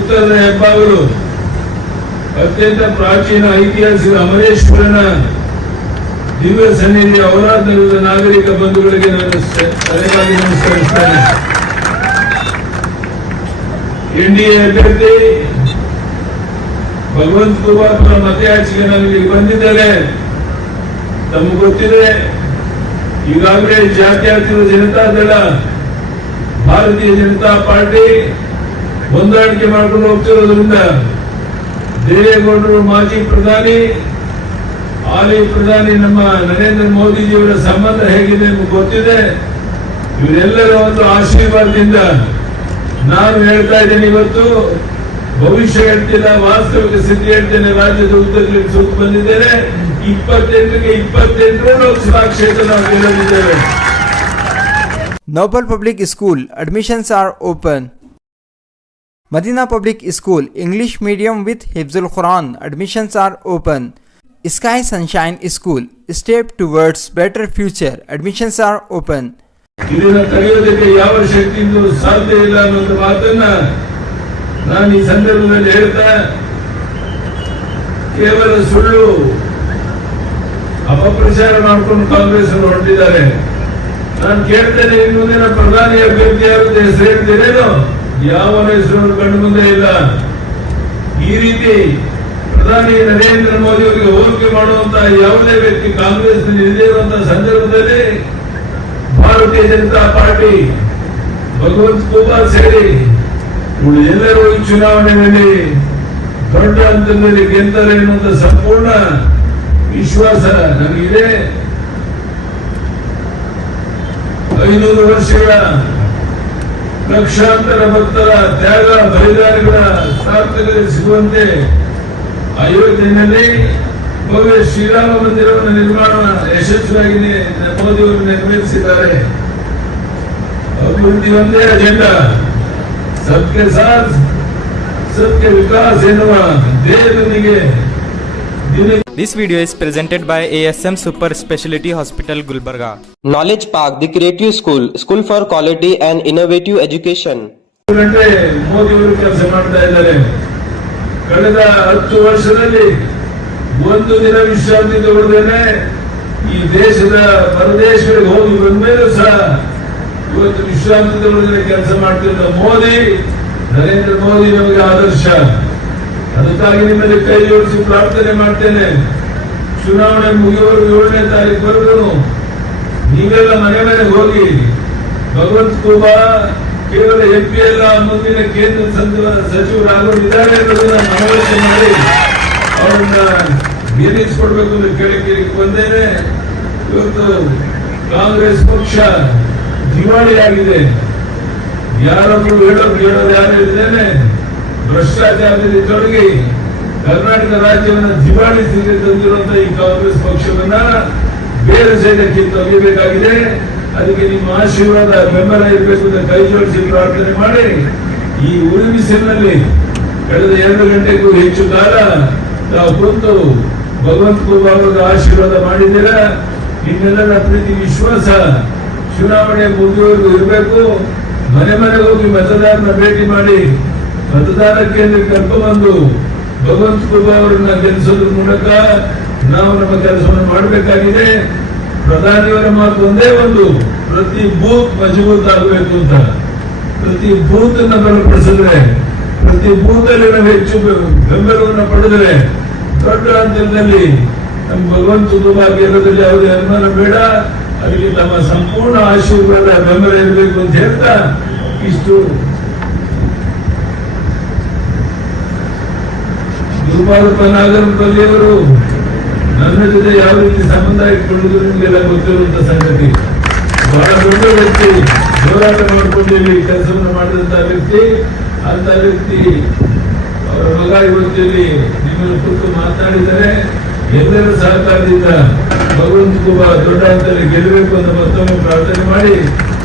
ಉತ್ತರದ ಹೆಬ್ಬಾಗಿಲು ಅತ್ಯಂತ ಪ್ರಾಚೀನ ಐತಿಹಾಸಿಕ ಅಮರೇಶ್ವರನ ದಿವ್ಯ ಸನ್ನಿಧಿಯ ಔರಾದ್ನಗರದ ನಾಗರಿಕ ಬಂಧುಗಳಿಗೆ ನಾನು ತಲೆಬಾಗಿ ನಮಸ್ಕರಿಸುತ್ತೇನೆ. ಎನ್ಡಿಎ ಅಭ್ಯರ್ಥಿ ಭಗವಂತ ಖೂಬಾ ಮತಯಾಚಿಕೆ ನಮಗೆ ಬಂದಿದ್ದಾರೆ. ತಮಗೆ ಗೊತ್ತಿದೆ, ಈಗಾಗಲೇ ಜಾತ್ಯತೀತ ಜನತಾದಳ ಭಾರತೀಯ ಜನತಾ ಪಾರ್ಟಿ ಹೊಂದಾಣಿಕೆ ಮಾಡಿಕೊಂಡು ಹೋಗ್ತಿರೋದ್ರಿಂದ ದೇವೇಗೌಡರು ಮಾಜಿ ಪ್ರಧಾನಿ, ಹಾಲಿ ಪ್ರಧಾನಿ ನಮ್ಮ ನರೇಂದ್ರ ಮೋದಿಜಿಯವರ ಸಂಬಂಧ ಹೇಗಿದೆ ಎಂದು ಗೊತ್ತಿದೆ. ಇವರೆಲ್ಲರ ಒಂದು ಆಶೀರ್ವಾದದಿಂದ ನಾನು ಹೇಳ್ತಾ ಇದ್ದೇನೆ, ಇವತ್ತು ಭವಿಷ್ಯ ಹೇಳ್ತಿಲ್ಲ, ವಾಸ್ತವಿಕ ಸ್ಥಿತಿ ಹೇಳ್ತೇನೆ. ರಾಜ್ಯದ ಉದ್ದಗಲಿ ಸುತ್ತ ಬಂದಿದ್ದೇನೆ. 28ಕ್ಕೆ 28 ಲೋಕಸಭಾ ಕ್ಷೇತ್ರ ನಾವು ಗೆಲ್ಲಲಿದ್ದೇವೆ. Noble Public School admissions are open. Madina Public School English Medium with Hifzul Quran admissions are open. Sky Sunshine School Step Towards Better Future admissions are open. ಇದನ್ನು ತಡೆಯೋದಕ್ಕೆ ಯಾವ ಶಕ್ತಿಯಿಂದ ಸಾಧ್ಯ ಇಲ್ಲ ಅನ್ನೋ ಮಾತನ್ನ ನಾನು ಈ ಸಂದರ್ಭದಲ್ಲಿ ಹೇಳ್ತಾ, ಕೇವಲ ಸುಳ್ಳು ಅಪಪ್ರಚಾರ ಮಾಡಿಕೊಂಡು ಕಾಂಗ್ರೆಸ್ ಅವರು ಹೊರಟಿದ್ದಾರೆ. ನಾನು ಕೇಳ್ತೇನೆ, ಇನ್ನು ಮುಂದಿನ ಪ್ರಧಾನಿ ಅಭ್ಯರ್ಥಿ ಯಾರು ಹೆಸರು ಹೇಳ್ತೇನೇನೋ? ಯಾವ ಹೆಸರು ಕಂಡು ಮುಂದೆ ಇಲ್ಲ. ಈ ರೀತಿ ಪ್ರಧಾನಿ ನರೇಂದ್ರ ಮೋದಿ ಅವರಿಗೆ ಹೋಲಿಕೆ ಮಾಡುವಂತಹ ಯಾವುದೇ ವ್ಯಕ್ತಿ ಕಾಂಗ್ರೆಸ್ ಇಲ್ಲದೇ ಇರುವಂತಹ ಸಂದರ್ಭದಲ್ಲಿ ಭಾರತೀಯ ಜನತಾ ಪಾರ್ಟಿ ಭಗವಂತ ಖೂಬಾ ಸೇರಿ ಎಲ್ಲರೂ ಈ ಚುನಾವಣೆಯಲ್ಲಿ ದೊಡ್ಡ ಹಂತದಲ್ಲಿ ಗೆಲ್ತಾರೆ ಎನ್ನುವಂತ ಸಂಪೂರ್ಣ ವಿಶ್ವಾಸ ನನಗಿದೆ. 500 ವರ್ಷಗಳ ಲಕ್ಷಾಂತರ ಭಕ್ತರ ತ್ಯಾಗ ಬಲಿದಾನಗಳ ಸಾರ್ಥಕತೆ ಸಿಗುವಂತೆ ಅಯೋಧ್ಯೆಯಲ್ಲಿ ಭವ್ಯ ಶ್ರೀರಾಮ ಮಂದಿರವನ್ನು ನಿರ್ಮಾಣ ಯಶಸ್ವಿಯಾಗಿ ಮೋದಿಯವರು ನೆರವೇರಿಸಿದ್ದಾರೆ. ಅಭಿವೃದ್ಧಿ ಒಂದೇ ಅಜೆಂಡಾ, ಸಬ್ಕೆ ಸಾಥ್ ಸಬ್ಕೆ ವಿಕಾಸ್ ಎನ್ನುವ ಧ್ಯೇಯದೊಂದಿಗೆ This video is presented by ASM Super Speciality Hospital, Gulbarga. Knowledge Park, the Creative School, School for Quality and Innovative Education. ಮೋದಿಯವರು ಕೆಲಸ ಮಾಡ್ತಾ ಇದ್ದಾರೆ. ಕಳೆದ 10 ವರ್ಷದಲ್ಲಿ ಒಂದು ದಿನ ವಿಶ್ರಾಂತಿ ತಗೊಳ್ಳದೇನೆ ಈ ದೇಶದ ಪರದೇಶಗಳಿಗೆ ಹೋಗಿ ಬಂದ್ಮೇಲೂ ಸಹ ಇವತ್ತು ವಿಶ್ರಾಂತಿ ತಗೊಳ್ಳದೇ ಕೆಲಸ ಮಾಡ್ತಿದ್ದ ಮೋದಿ, ನರೇಂದ್ರ ಮೋದಿ ನಮಗೆ ಆದರ್ಶ. ಅದಕ್ಕಾಗಿ ನಿಮ್ಮಲ್ಲಿ ಕೈ ಜೋಡಿಸಿ ಪ್ರಾರ್ಥನೆ ಮಾಡ್ತೇನೆ, ಚುನಾವಣೆ ಮುಗಿಯುವವರೆಗೂ 7ನೇ ತಾರೀಕುವರೆಗೂ ನೀವೆಲ್ಲ ಮನೆ ಮನೆಗೆ ಹೋಗಿ ಭಗವಂತ ಖೂಬಾ ಕೇವಲ MP ಅಲ್ಲ, ಮುಂದಿನ ಕೇಂದ್ರ ಸಚಿವರಾಗಿದ್ದಾರೆ ಅನ್ನೋದನ್ನ ಮನವರಿಕೆ ಮಾಡಿ ಅವರನ್ನ ಗೆಲ್ಲಿಸಿಕೊಡ್ಬೇಕು ಅಂತ ಕೇಳಿಕೆ ಬಂದೇನೆ. ಇವತ್ತು ಕಾಂಗ್ರೆಸ್ ಪಕ್ಷ ದಿವಾಳಿಯಾಗಿದೆ. ಯಾರೊಬ್ರು ಹೇಳೋದು ಯಾರು ಇದ್ದೇನೆ, ಭ್ರಷ್ಟಾಚಾರದಲ್ಲಿ ತೊಡಗಿ ಕರ್ನಾಟಕ ರಾಜ್ಯವನ್ನು ದಿವಾಳಿ ಸ್ಥಿತಿಗೆ ತಂದಿರುವಂತಹ ಈ ಕಾಂಗ್ರೆಸ್ ಪಕ್ಷವನ್ನ ಬೇರೆ ಸೈಡ್ ಕಿತ್ತೊಗೆಯಬೇಕಾಗಿದೆ. ಅದಕ್ಕೆ ನಿಮ್ಮ ಆಶೀರ್ವಾದ ಬೆಂಬಲ ಇರಬೇಕು ಅಂತ ಕೈ ಜೋಡಿಸಿ ಪ್ರಾರ್ಥನೆ ಮಾಡಿ, ಈ ಉರುಬಿಸಿನಲ್ಲಿ ಕಳೆದ 2 ಗಂಟೆಗೂ ಹೆಚ್ಚು ಕಾಲ ನಾವು ಕುಂತು ಭಗವಂತ ಖೂಬಾ ಅವರ ಆಶೀರ್ವಾದ ಮಾಡಿದ್ದೀರಾ. ನಿಮ್ಮೆಲ್ಲರ ಪ್ರೀತಿ ವಿಶ್ವಾಸ ಚುನಾವಣೆ ಮುಗಿಯುವವರೆಗೂ ಇರಬೇಕು. ಮನೆ ಮನೆಗೆ ಹೋಗಿ ಮತದಾರನ ಭೇಟಿ ಮಾಡಿ ಮತದಾನ ಕೇಂದ್ರಕ್ಕೆ ಕರ್ಕೊಂಡ್ಬಂದು ಭಗವಂತ ಖೂಬಾ ಅವರನ್ನ ಗೆಲ್ಲಿಸೋದ್ರ ಮೂಲಕ ನಾವು ನಮ್ಮ ಕೆಲಸವನ್ನು ಮಾಡಬೇಕಾಗಿದೆ. ಪ್ರಧಾನಿಯವರ ಮಾತು ಒಂದೇ ಒಂದು, ಪ್ರತಿ ಬೂತ್ ಮಜಬೂತ್ ಆಗಬೇಕು ಅಂತ. ಪ್ರತಿ ಬೂತ್ ಅನ್ನ ಬಲಪಡಿಸಿದ್ರೆ, ಪ್ರತಿ ಬೂತ್ ಅಲ್ಲಿ ನಾವು ಹೆಚ್ಚು ಬೆಂಬಲವನ್ನು ಪಡೆದರೆ ದೊಡ್ಡ ಹಂತದಲ್ಲಿ ನಮ್ಮ ಭಗವಂತ ಖೂಬಾ ಗೆಲ್ಲೋದ್ರಲ್ಲಿ ಯಾವುದೇ ಅನುಮಾನ ಬೇಡ. ಅದಕ್ಕೆ ತಮ್ಮ ಸಂಪೂರ್ಣ ಆಶೀರ್ವಾದ ಬೆಂಬಲ ಇರಬೇಕು ಅಂತ ಹೇಳ್ತಾ ಇಷ್ಟು ಗುರುಪಾದಪ್ಪ ನಾಗರಪಲ್ಲಿಯವರು ನನ್ನ ಜೊತೆ ಯಾವ ರೀತಿ ಸಂಬಂಧ ಇಟ್ಕೊಳ್ಳುವುದು ನಿಮಗೆಲ್ಲ ಗೊತ್ತಿರುವಂತ ಸಂಗತಿ. ಬಹಳ ದೊಡ್ಡ ವ್ಯಕ್ತಿ, ಹೋರಾಟ ಮಾಡಿಕೊಂಡು ಇಲ್ಲಿ ಕೆಲಸವನ್ನು ಮಾಡಿದಂತಹ ವ್ಯಕ್ತಿ. ಅಂತ ವ್ಯಕ್ತಿ ಅವರ ಮಗ ಇವತ್ತಿಲ್ಲಿ ನಿಮ್ಮನ್ನು ಕುರಿತು ಮಾತನಾಡಿದರೆ ಎಲ್ಲರ ಸಹಕಾರದಿಂದ ಭಗವಂತ ಖೂಬಾ ದೊಡ್ಡ ಹಂತದಲ್ಲಿ ಗೆಲ್ಲಬೇಕು ಅಂತ ಮತ್ತೊಮ್ಮೆ ಪ್ರಾರ್ಥನೆ ಮಾಡಿ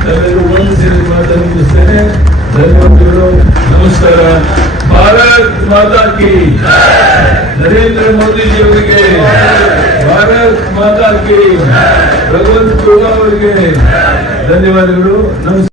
ನಾವೆಲ್ಲರೂ ಒಂದು ಸೇರಿ ಮಾತನ್ನು ಮುಗಿಸ್ತೇನೆ. ಧನ್ಯವಾದಗಳು, ನಮಸ್ಕಾರ. ಭಾರತ್ ಮಾತಾ ಕಿ, ನರೇಂದ್ರ ಮೋದಿಜಿ ಅವರಿಗೆ ಭಾರತ್ ಮಾತಾ ಕಿ, ಭಗವಂತ ಖೂಬಾ ಅವರಿಗೆ ಧನ್ಯವಾದಗಳು, ನಮಸ್ಕಾರ.